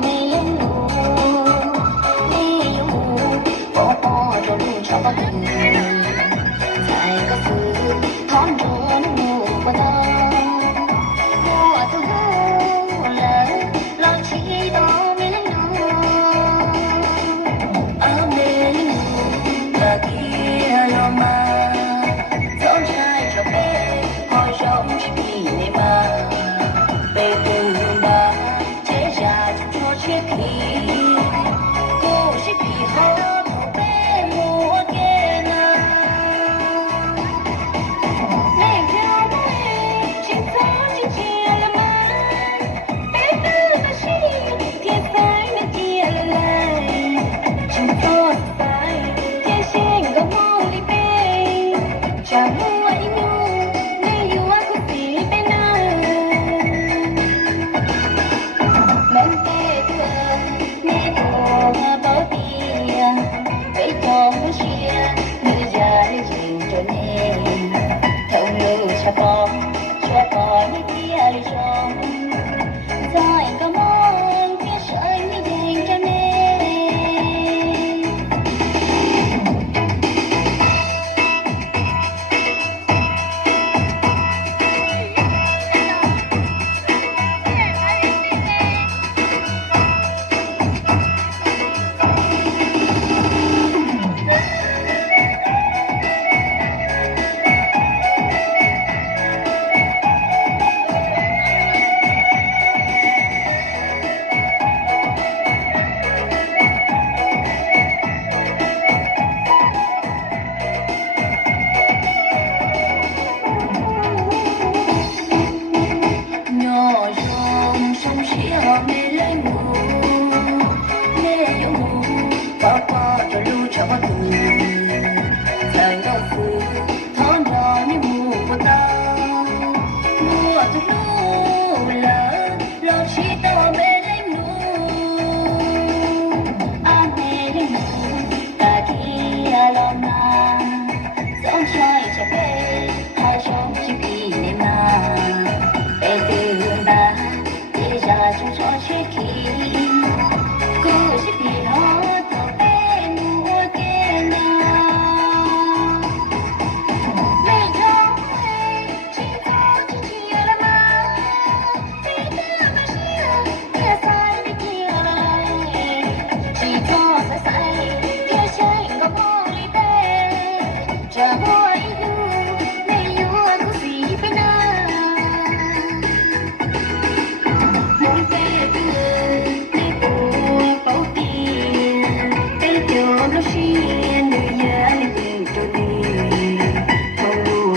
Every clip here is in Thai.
ไม่เล่นลูไม่อยู่พอโดนชอบกินใจก็คือทอนโดนหมูกระดองหัวตัวเลยลองชี้ต่อไม่เล่นลูไม่เล่นลูตะเกียร์ลงมาสองชายชอบเป้พอชอบชิบีในมา被丢吧，接下就做切皮，故事皮后头被我给了。那条腿，今早就结了吗？被子的心，贴在那结了来，今早在天线个梦里边，将我一路，没有我可比被那。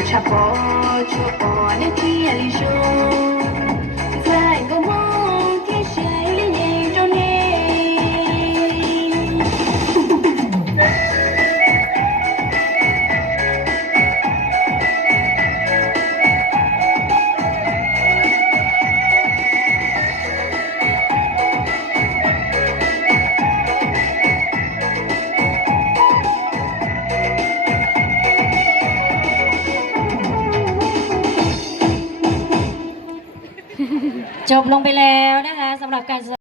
cha bò như kia lì rong rồi có mong kia sợi như dành cho nênจบลงไปแล้วนะคะสำหรับการ